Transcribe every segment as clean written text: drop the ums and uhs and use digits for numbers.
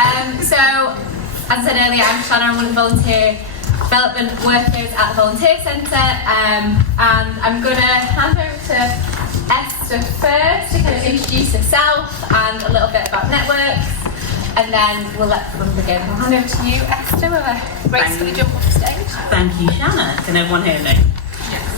So, as I said earlier, I'm Shanna. I'm one of the volunteer development workers at the Volunteer Centre, and I'm going to hand over to Esther first to kind of introduce herself and a little bit about networks, and then we'll let them begin. I'll hand over to you, Esther, with a gracefully jump off stage. Thank you, Shanna. Can everyone hear me?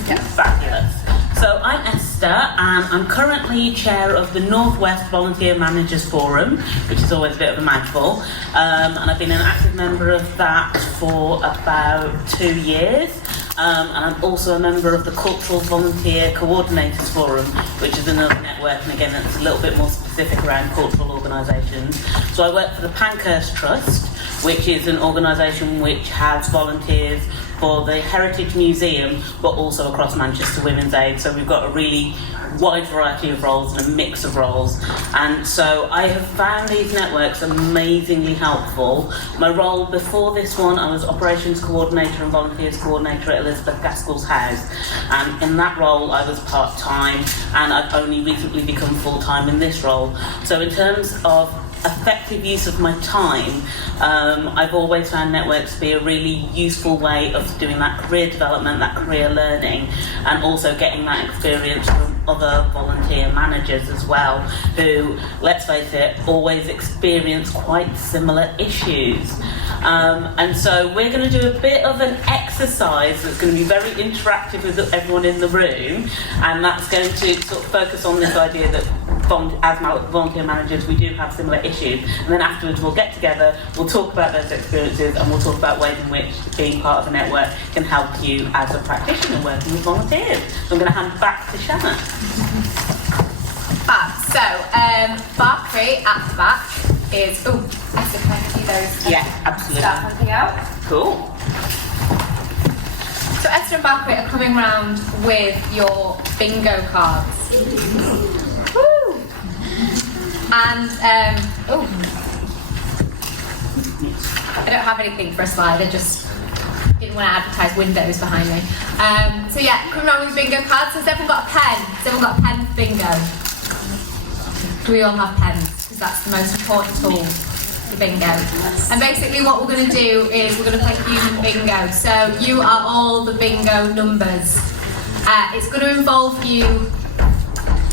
Yes. Fabulous. So I'm Esther, and I'm currently chair of the Northwest Volunteer Managers Forum, which is always a bit of a mouthful, and I've been an active member of that for about 2 years. And I'm also a member of the Cultural Volunteer Coordinators Forum, which is another network, and again it's a little bit more specific around cultural organisations. So I work for the Pankhurst Trust, which is an organisation which has volunteers for the Heritage Museum, but also across Manchester Women's Aid. So we've got a really wide variety of roles and a mix of roles. And so I have found these networks amazingly helpful. My role before this one, I was Operations Coordinator and Volunteers Coordinator at Elizabeth Gaskell's house. And in that role, I was part-time, and I've only recently become full-time in this role. So in terms of effective use of my time, I've always found networks to be a really useful way of doing that career development, that career learning, and also getting that experience from other volunteer managers as well, who, let's face it, always experience quite similar issues. And so we're going to do a bit of an exercise that's going to be very interactive with everyone in the room, and that's going to sort of focus on this idea that as volunteer managers we do have similar issues, and then afterwards we'll get together, we'll talk about those experiences, and we'll talk about ways in which being part of a network can help you as a practitioner working with volunteers. So I'm going to hand back to Shanna. So, Barclay at the back is, Esther, can I give you those? Yeah, absolutely. Start helping out. Cool. So Esther and Barclay are coming round with your bingo cards. Woo! And, I don't have anything for a slide, I just didn't want to advertise windows behind me. So yeah, coming around with bingo cards. Has everyone got a pen? Has everyone got a pen for bingo? Do we all have pens? Because that's the most important tool for bingo. And basically what we're going to do is we're going to play human bingo. So you are all the bingo numbers. It's going to involve you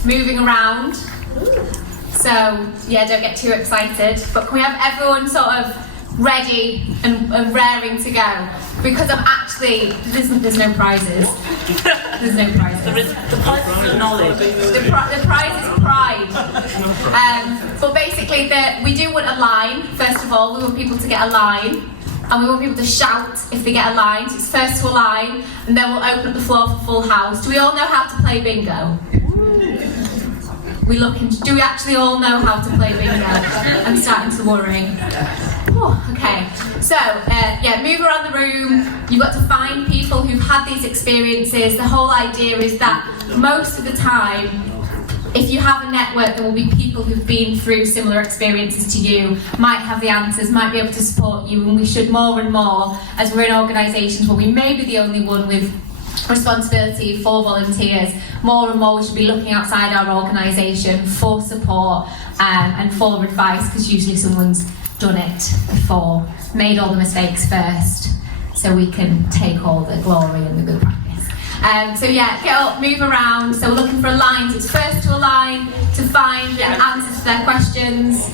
moving around. So yeah, don't get too excited. But can we have everyone sort of ready and raring to go? Because I'm actually, there's no prizes. There's no prizes. The prize is knowledge. The prize is pride. But basically, we do want a line. First of all, we want people to get a line, and we want people to shout if they get a line. So it's first to a line, and then we'll open up the floor for full house. Do we all know how to play bingo? Do we actually all know how to play bingo? I'm starting to worry. Okay, so move around the room. You've got to find people who've had these experiences. The whole idea is that most of the time, if you have a network, there will be people who've been through similar experiences to you, might have the answers, might be able to support you, and we should more and more, as we're in organisations where we may be the only one with responsibility for volunteers, more and more we should be looking outside our organisation for support and for advice, because usually someone's done it before, made all the mistakes first, so we can take all the glory and the good practice. So yeah, get up, move around. So we're looking for a line, so it's first to a line to find an answer to their questions.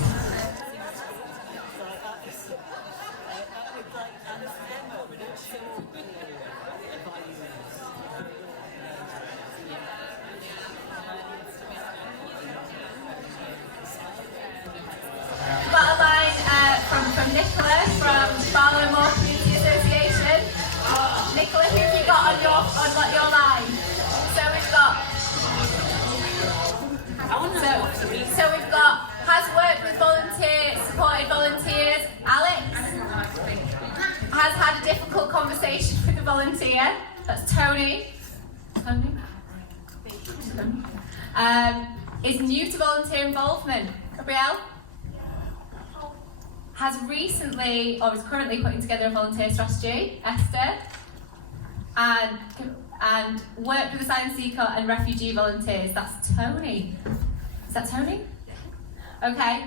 From Nicola from Barlow Moor Community Association. Nicola, who have you got on your line? So we've got. So we've got has worked with supported volunteers. Alex has had a difficult conversation with a volunteer. That's Tony. Is new to volunteer involvement. Gabrielle. Has recently, or is currently putting together a volunteer strategy, Esther, and worked with asylum seeker and refugee volunteers, that's Tony. Is that Tony? Okay.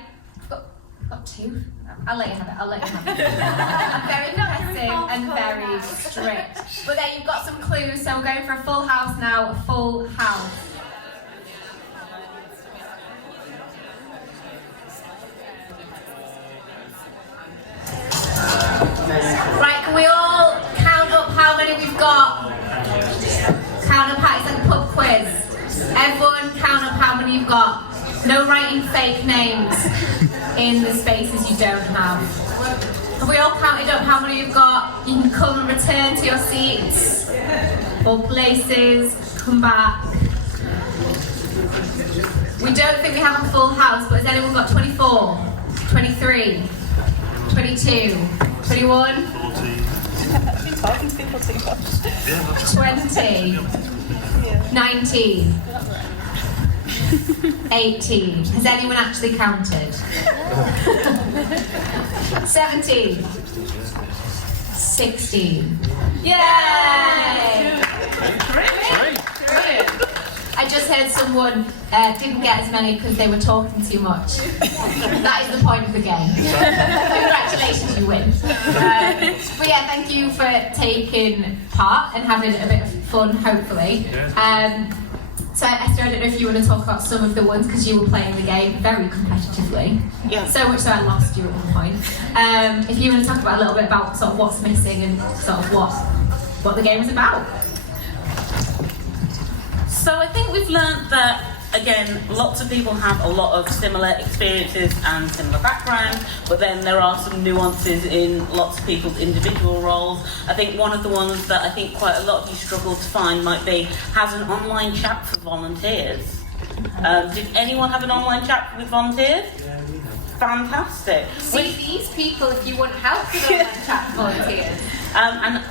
Got 2. I'll let you have it. I'm very competitive and very strict. But there you've got some clues. So we're going for a full house now. A full house. Right, can we all count up how many we've got? Count up how, it's like a pub quiz. Everyone count up how many you've got. No writing fake names in the spaces you don't have. Have we all counted up how many you've got? You can come and return to your seats or places, come back. We don't think we have a full house, but has anyone got 24, 23, 22, 21, 20, 19, 18. Has anyone actually counted? 17, 16. Yay! Brilliant. I just heard someone didn't get as many because they were talking too much. That is the point of the game. Congratulations, you win. But yeah, thank you for taking part and having a bit of fun, hopefully. So Esther, I don't know if you want to talk about some of the ones because you were playing the game very competitively. Yeah. So much so I lost you at one point. If you want to talk about a little bit about sort of what's missing and sort of what the game is about. So I think we've learnt that, again, lots of people have a lot of similar experiences and similar backgrounds, but then there are some nuances in lots of people's individual roles. I think one of the ones that I think quite a lot of you struggle to find might be, has an online chat for volunteers. Did anyone have an online chat with volunteers? Yeah, we have. Fantastic. See these people if you want help with online chat volunteers. And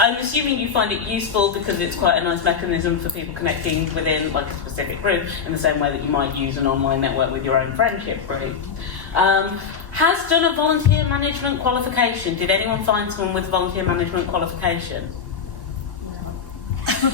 I'm assuming you find it useful because it's quite a nice mechanism for people connecting within like a specific group in the same way that you might use an online network with your own friendship group. Has done a volunteer management qualification. Did anyone find someone with volunteer management qualification? No.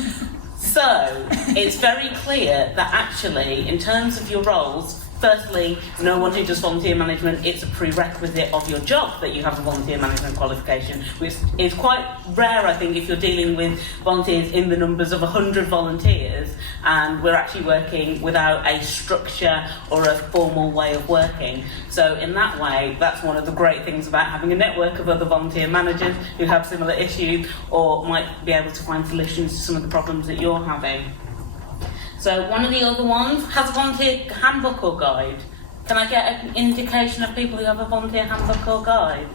So, it's very clear that actually, in terms of your roles, firstly, no one who does volunteer management, it's a prerequisite of your job that you have a volunteer management qualification, which is quite rare, I think, if you're dealing with volunteers in the numbers of 100 volunteers and we're actually working without a structure or a formal way of working. So in that way, that's one of the great things about having a network of other volunteer managers who have similar issues or might be able to find solutions to some of the problems that you're having. So one of the other ones has a volunteer handbook or guide. Can I get an indication of people who have a volunteer handbook or guide?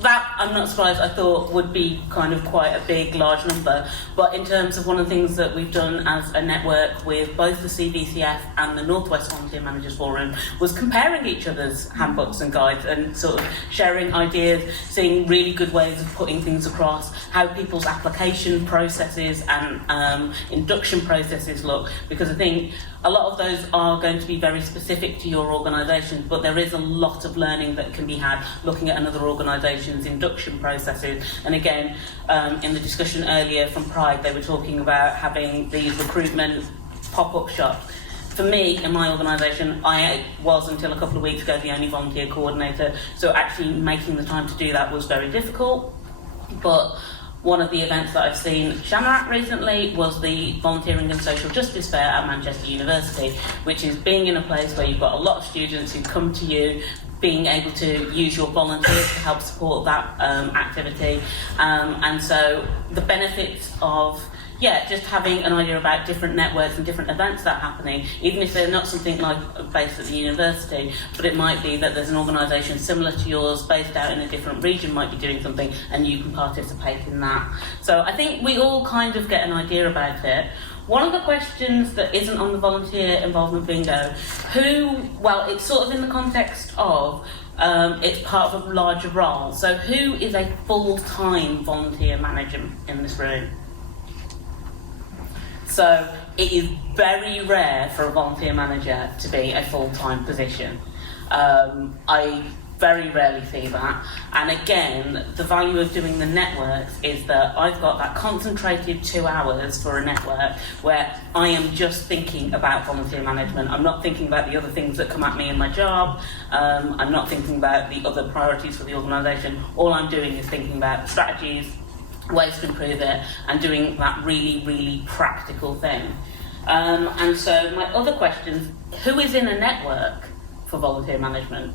That, I'm not surprised, I thought would be kind of quite a big, large number. But in terms of one of the things that we've done as a network with both the CVCF and the Northwest Volunteer Managers Forum was comparing each other's handbooks and guides and sort of sharing ideas, seeing really good ways of putting things across, how people's application processes and induction processes look. Because I think a lot of those are going to be very specific to your organisation, but there is a lot of learning that can be had looking at another organisation's induction processes. And again, in the discussion earlier from Pride, they were talking about having these recruitment pop-up shops. For me, in my organisation, I was, until a couple of weeks ago, the only volunteer coordinator, so actually making the time to do that was very difficult. But one of the events that I've seen Shanna at recently was the Volunteering and Social Justice Fair at Manchester University, which is being in a place where you've got a lot of students who come to you, being able to use your volunteers to help support that activity. And so the benefits of just having an idea about different networks and different events that are happening, even if they're not something like based at the university, but it might be that there's an organisation similar to yours based out in a different region might be doing something and you can participate in that. So I think we all kind of get an idea about it. One of the questions that isn't on the volunteer involvement bingo, it's sort of in the context of it's part of a larger role. So who is a full-time volunteer manager in this room? So it is very rare for a volunteer manager to be a full-time position. I very rarely see that. And again, the value of doing the networks is that I've got that concentrated 2 hours for a network where I am just thinking about volunteer management. I'm not thinking about the other things that come at me in my job. I'm not thinking about the other priorities for the organisation. All I'm doing is thinking about strategies, ways to improve it, and doing that really, really practical thing. And so my other questions, who is in a network for volunteer management?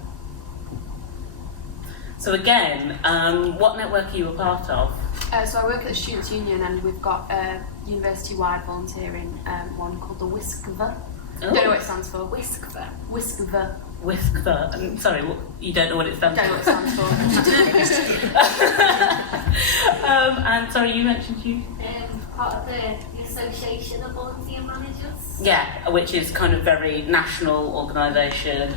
So again, what network are you a part of? So I work at the Students' Union, and we've got a university-wide volunteering one called the WSCVA. Don't know what it stands for. WSCVA. WSCVA. WSCVA. Sorry, you don't know what it stands for? Don't know what it stands for. And sorry, you mentioned you? Part of the Association of Volunteer Managers. Yeah, which is kind of very national organisation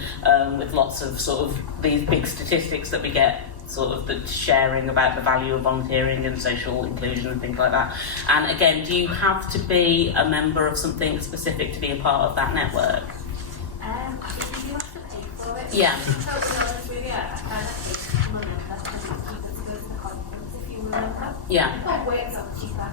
with lots of sort of these big statistics that we get, sort of the sharing about the value of volunteering and social inclusion and things like that. And again, do you have to be a member of something specific to be a part of that network? I think you have to pay for it. Yeah. To be honest with you, I kind of think money that can keep it to go to the conference if you remember. Yeah. It works out cheaper.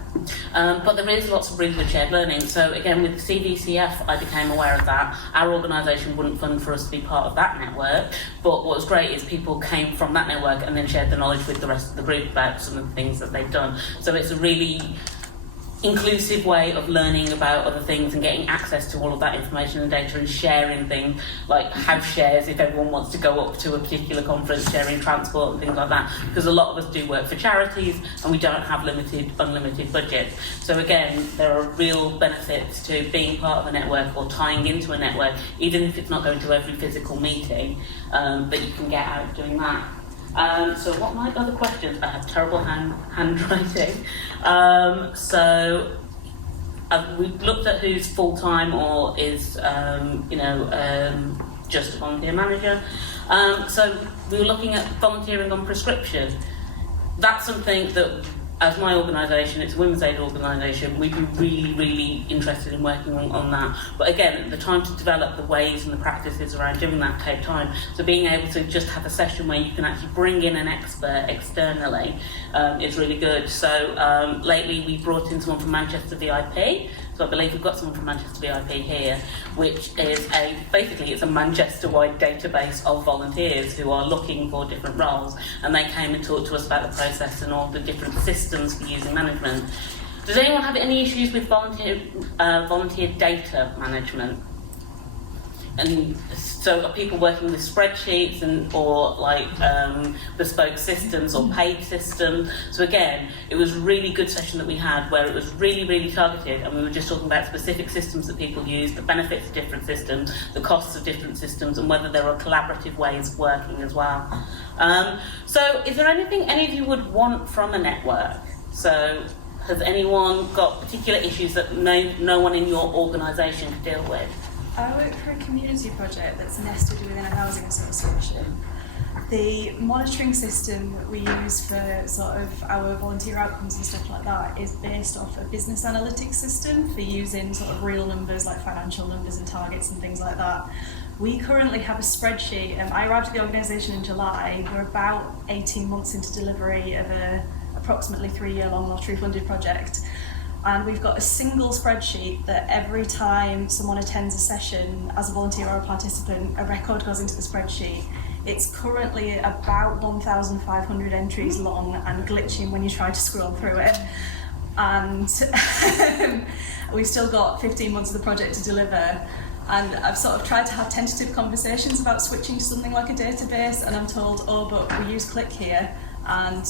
But there is lots of really good shared learning. So again, with CVCF, I became aware of that. Our organisation wouldn't fund for us to be part of that network, but what was great is people came from that network and then shared the knowledge with the rest of the group about some of the things that they've done. So it's a really inclusive way of learning about other things and getting access to all of that information and data and sharing things like house shares if everyone wants to go up to a particular conference, sharing transport and things like that, because a lot of us do work for charities and we don't have unlimited budget. So again, there are real benefits to being part of a network or tying into a network, even if it's not going to every physical meeting, that you can get out doing that. So what are my other questions? I have terrible handwriting. We've looked at who's full-time or is, just a volunteer manager. So we were looking at volunteering on prescription. That's something that, as my organisation, it's a women's aid organisation, we'd be really, really interested in working on that. But again, the time to develop the ways and the practices around doing that take time. So being able to just have a session where you can actually bring in an expert externally is really good. So lately we brought in someone from Manchester VIP. So I believe we've got someone from Manchester VIP here, which is basically it's a Manchester-wide database of volunteers who are looking for different roles, and they came and talked to us about the process and all the different systems for using management. Does anyone have any issues with volunteer data management? And so are people working with spreadsheets or bespoke systems or paid systems? So again, it was a really good session that we had where it was really, really targeted, and we were just talking about specific systems that people use, the benefits of different systems, the costs of different systems, and whether there are collaborative ways of working as well. So is there anything any of you would want from a network? So has anyone got particular issues that no one in your organisation could deal with? I work for a community project that's nested within a housing association. The monitoring system that we use for sort of our volunteer outcomes and stuff like that is based off a business analytics system for using sort of real numbers like financial numbers and targets and things like that. We currently have a spreadsheet. I arrived at the organisation in July. We're about 18 months into delivery of a approximately 3-year-long lottery-funded project. And we've got a single spreadsheet that every time someone attends a session as a volunteer or a participant, a record goes into the spreadsheet. It's currently about 1,500 entries long and glitching when you try to scroll through it. And we've still got 15 months of the project to deliver. And I've sort of tried to have tentative conversations about switching to something like a database, and I'm told, oh, but we use Click here, and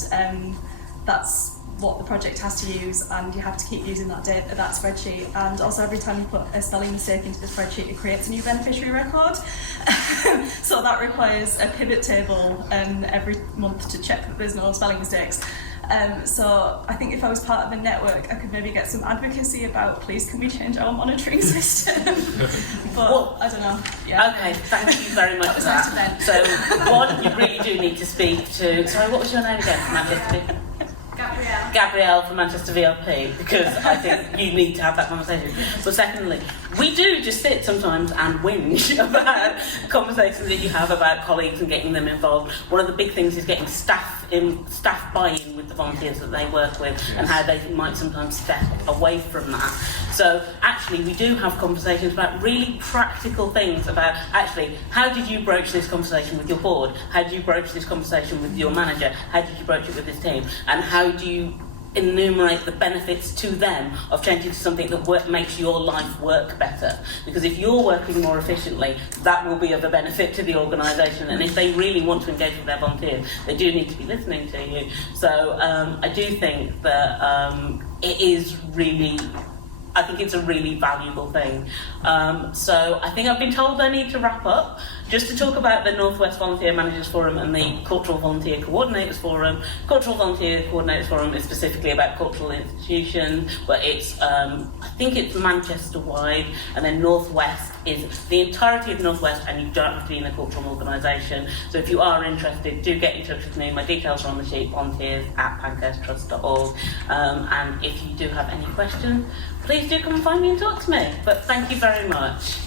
that's what the project has to use, and you have to keep using that spreadsheet. And also every time you put a spelling mistake into the spreadsheet, it creates a new beneficiary record. So that requires a pivot table every month to check that there's no spelling mistakes. So I think if I was part of a network, I could maybe get some advocacy about, please can we change our monitoring system? But well, I don't know. Yeah. Okay, thank you very much for that. So one, you really do need to speak to, sorry, what was your name again? Manchester? Gabrielle from Manchester VLP, because I think you need to have that conversation. But secondly, we do just sit sometimes and whinge about conversations that you have about colleagues and getting them involved. One of the big things is getting staff buy-in with the volunteers that they work with, and how they might sometimes step away from that. So actually we do have conversations about really practical things about actually how did you broach this conversation with your board, how did you broach this conversation with your manager, how did you broach it with this team, and how do you enumerate the benefits to them of changing to something that makes your life work better. Because if you're working more efficiently, that will be of a benefit to the organisation, and if they really want to engage with their volunteers, they do need to be listening to you. So I do think that it is really, I think it's a really valuable thing. So I think I've been told I need to wrap up. Just to talk about the North West Volunteer Managers Forum and the Cultural Volunteer Coordinators Forum. Cultural Volunteer Coordinators Forum is specifically about cultural institutions, but it's, I think it's Manchester-wide, and then North West is the entirety of North West, and you don't have to be in a cultural organisation. So if you are interested, do get in touch with me. My details are on the sheet, volunteers@pancreastrust.org. And if you do have any questions, please do come and find me and talk to me. But thank you very much.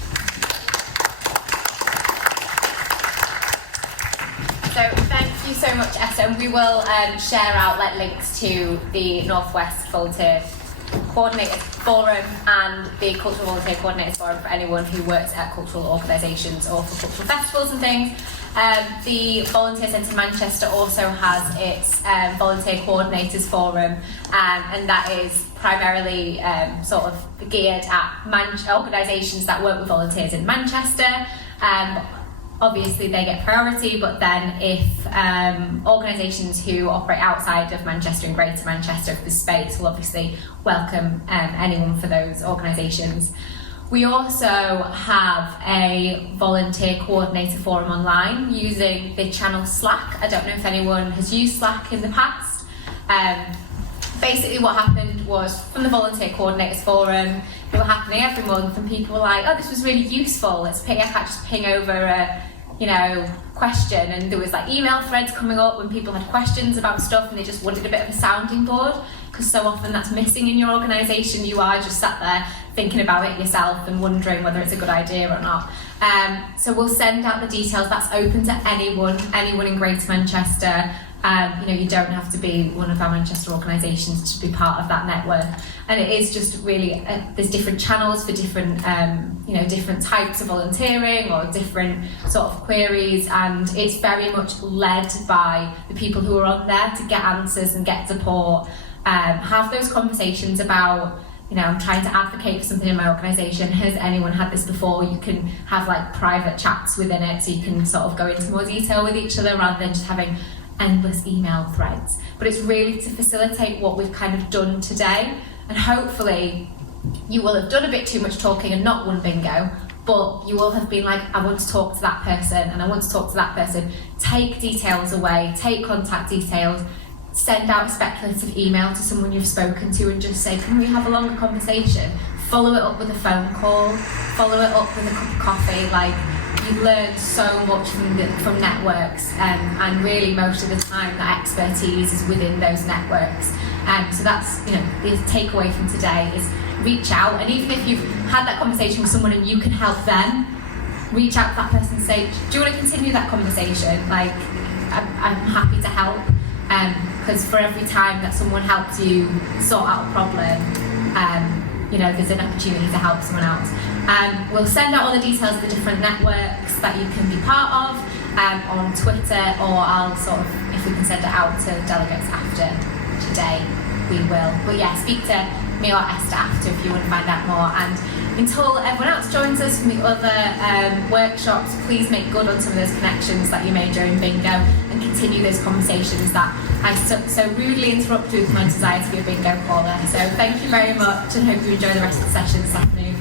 So thank you so much, Esther, and we will share out links to the North West Volunteer Coordinators Forum and the Cultural Volunteer Coordinators Forum for anyone who works at cultural organisations or for cultural festivals and things. The Volunteer Centre Manchester also has its Volunteer Coordinators Forum, and that is primarily sort of geared at organisations that work with volunteers in Manchester. Obviously they get priority, but then if organisations who operate outside of Manchester and Greater Manchester, if there's space, will obviously welcome anyone for those organisations. We also have a volunteer coordinator forum online using the channel Slack. I don't know if anyone has used Slack in the past. Basically what happened was, from the volunteer coordinators forum, they were happening every month, and people were like, oh, this was really useful, I can't just ping over a question, and there was like email threads coming up when people had questions about stuff and they just wanted a bit of a sounding board, because so often that's missing in your organisation. You are just sat there thinking about it yourself and wondering whether it's a good idea or not. So we'll send out the details. That's open to anyone in Greater Manchester. You don't have to be one of our Manchester organisations to be part of that network, and it is just really there's different channels for different different types of volunteering or different sort of queries, and it's very much led by the people who are on there to get answers and get support, have those conversations about, I'm trying to advocate for something in my organisation. Has anyone had this before? You can have like private chats within it, so you can sort of go into more detail with each other rather than just having endless email threads. But it's really to facilitate what we've kind of done today, and hopefully you will have done a bit too much talking and not won bingo, but you will have been like, I want to talk to that person and I want to talk to that person. Take details away, take contact details, send out a speculative email to someone you've spoken to and just say, can we have a longer conversation? Follow it up with a phone call, follow it up with a cup of coffee. Like, you learn so much from networks, and really most of the time that expertise is within those networks. So that's, the takeaway from today is reach out, and even if you've had that conversation with someone and you can help them, reach out to that person and say, do you want to continue that conversation? Like, I'm happy to help, because for every time that someone helps you sort out a problem, there's an opportunity to help someone else. We'll send out all the details of the different networks that you can be part of on Twitter, or I'll sort of, if we can send it out to delegates after today, we will. But yeah, speak to me or Esther after if you want to find out more. And until everyone else joins us from the other workshops, please make good on some of those connections that you made during bingo, and continue those conversations that I so rudely interrupted with my desire to be a bingo caller. So thank you very much, and hope you enjoy the rest of the session this afternoon.